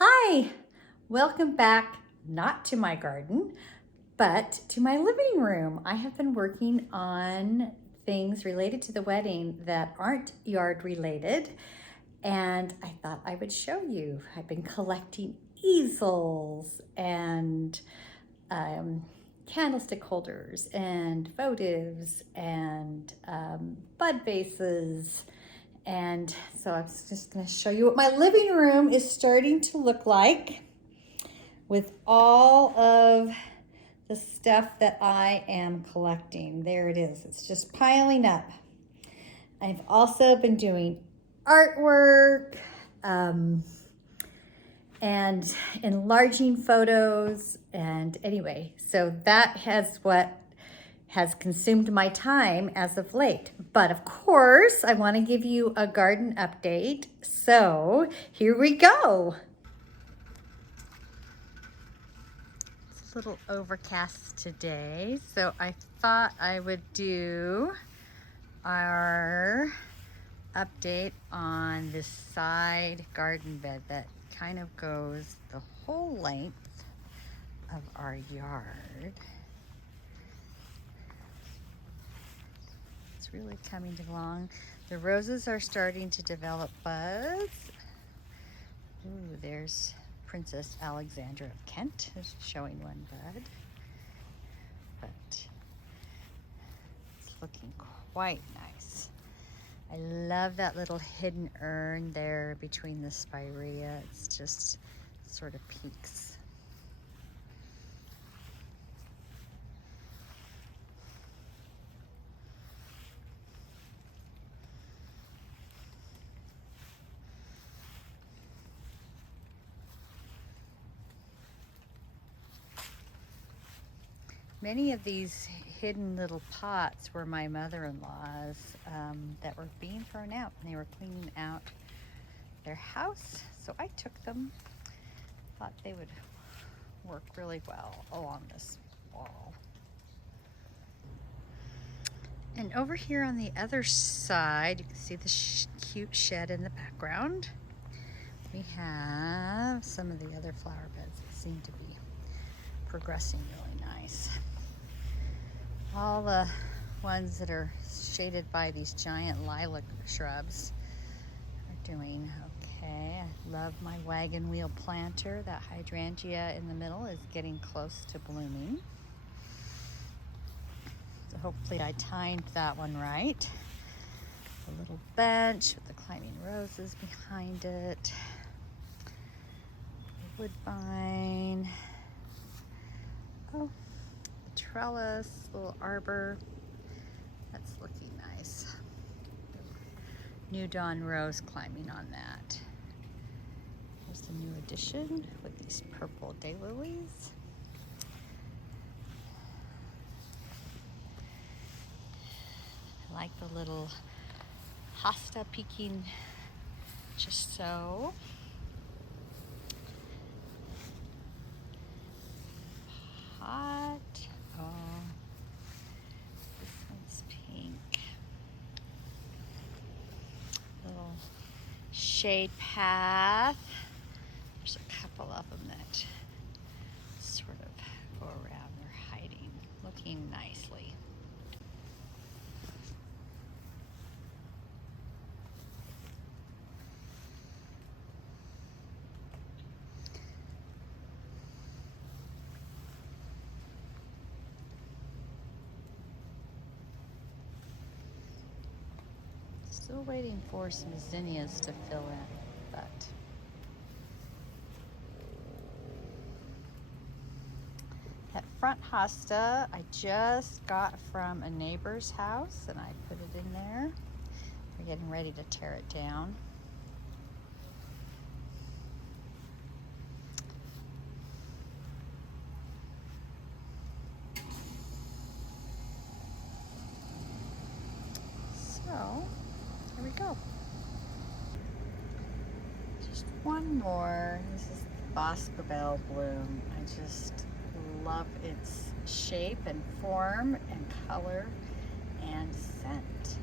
Hi, welcome back, not to my garden, but to my living room. I have been working on things related to the wedding that aren't yard related, and I thought I would show you. I've been collecting easels and candlestick holders and votives and bud vases. And so I'm just going to show you what my living room is starting to look like with all of the stuff that I am collecting. There it is. It's just piling up. I've also been doing artwork and enlarging photos. And anyway, so that has what has consumed my time as of late. But of course, I want to give you a garden update. So here we go. It's a little overcast today, so I thought I would do our update on this side garden bed that kind of goes the whole length of our yard. It's really coming along. The roses are starting to develop buds. Ooh, there's Princess Alexandra of Kent is showing one bud. But it's looking quite nice. I love that little hidden urn there between the spirea. It's just sort of peaks. Many of these hidden little pots were my mother-in-law's that were being thrown out. They were cleaning out their house, so I took them. Thought they would work really well along this wall. And over here on the other side, you can see the cute shed in the background. We have some of the other flower beds that seem to be progressing really nice. All the ones that are shaded by these giant lilac shrubs are doing okay. I love my wagon wheel planter. That hydrangea in the middle is getting close to blooming. So hopefully I timed that one right. A little bench with the climbing roses behind it. The woodbine. Oh, the trellis, little arbor. That's looking nice. New Dawn Rose climbing on that. There's the new addition with these purple daylilies. I like the little hosta peeking just so. Hot. Oh, this one's pink. Little shade path. There's a couple of them that sort of go around. They're hiding, looking nicely. Still waiting for some zinnias to fill in, but that front hosta I just got from a neighbor's house and I put it in there. We're getting ready to tear it down. So here we go. Just one more. This is Boscobel bloom. I just love its shape and form and color and scent.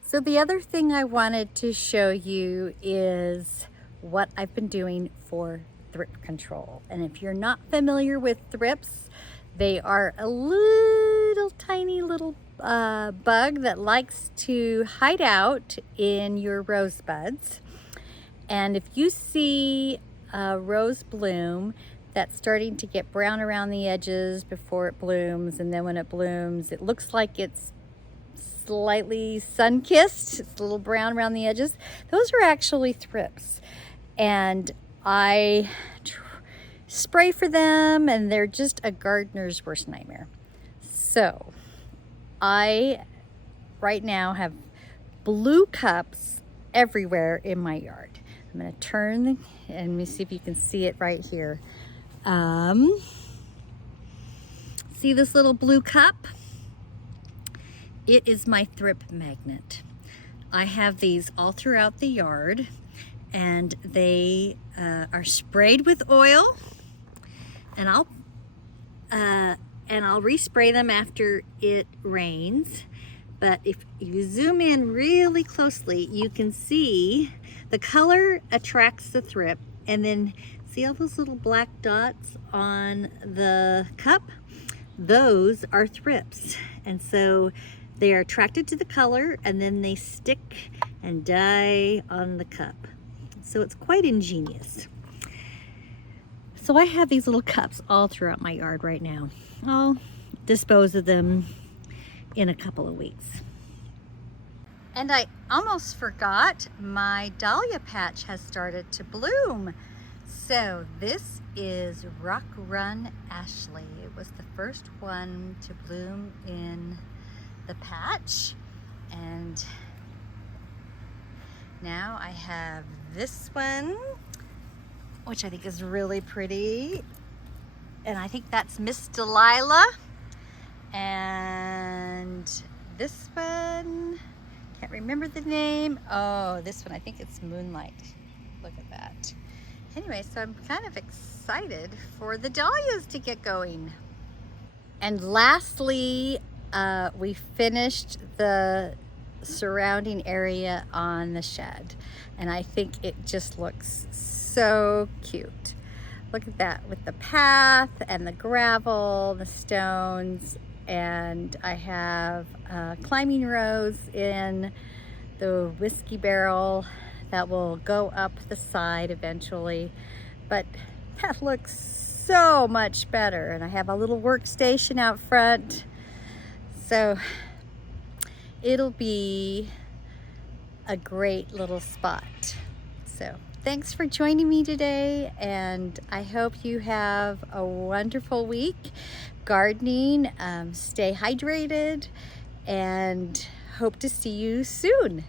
So the other thing I wanted to show you is what I've been doing for thrip control. And if you're not familiar with thrips, they are a little tiny little bug that likes to hide out in your rose buds. And if you see a rose bloom that's starting to get brown around the edges before it blooms, and then when it blooms, it looks like it's slightly sun-kissed, it's a little brown around the edges, those are actually thrips. And I spray for them, and they're just a gardener's worst nightmare. So I right now have blue cups everywhere in my yard. I'm going to turn and let me see if you can see it right here. See this little blue cup? It is my thrip magnet. I have these all throughout the yard, and they are sprayed with oil, and I'll respray them after it rains. But if you zoom in really closely, you can see the color attracts the thrip, and then see all those little black dots on the cup? Those are thrips. And so they are attracted to the color, and then they stick and die on the cup. So it's quite ingenious. So I have these little cups all throughout my yard right now. I'll dispose of them in a couple of weeks. And I almost forgot, my dahlia patch has started to bloom. So this is Rock Run Ashley. It was the first one to bloom in the patch, and now I have this one, which I think is really pretty, and I think that's Miss Dahlia. And this one, can't remember the name. Oh, this one, I think it's Moonlight. Look at that. Anyway, so I'm kind of excited for the dahlias to get going. And lastly, we finished the surrounding area on the shed, and I think it just looks so cute. Look at that, with the path and the gravel, the stones, and I have climbing rose in the whiskey barrel that will go up the side eventually, but that looks so much better. And I have a little workstation out front, so it'll be a great little spot. So thanks for joining me today, and I hope you have a wonderful week gardening. Stay hydrated, and hope to see you soon.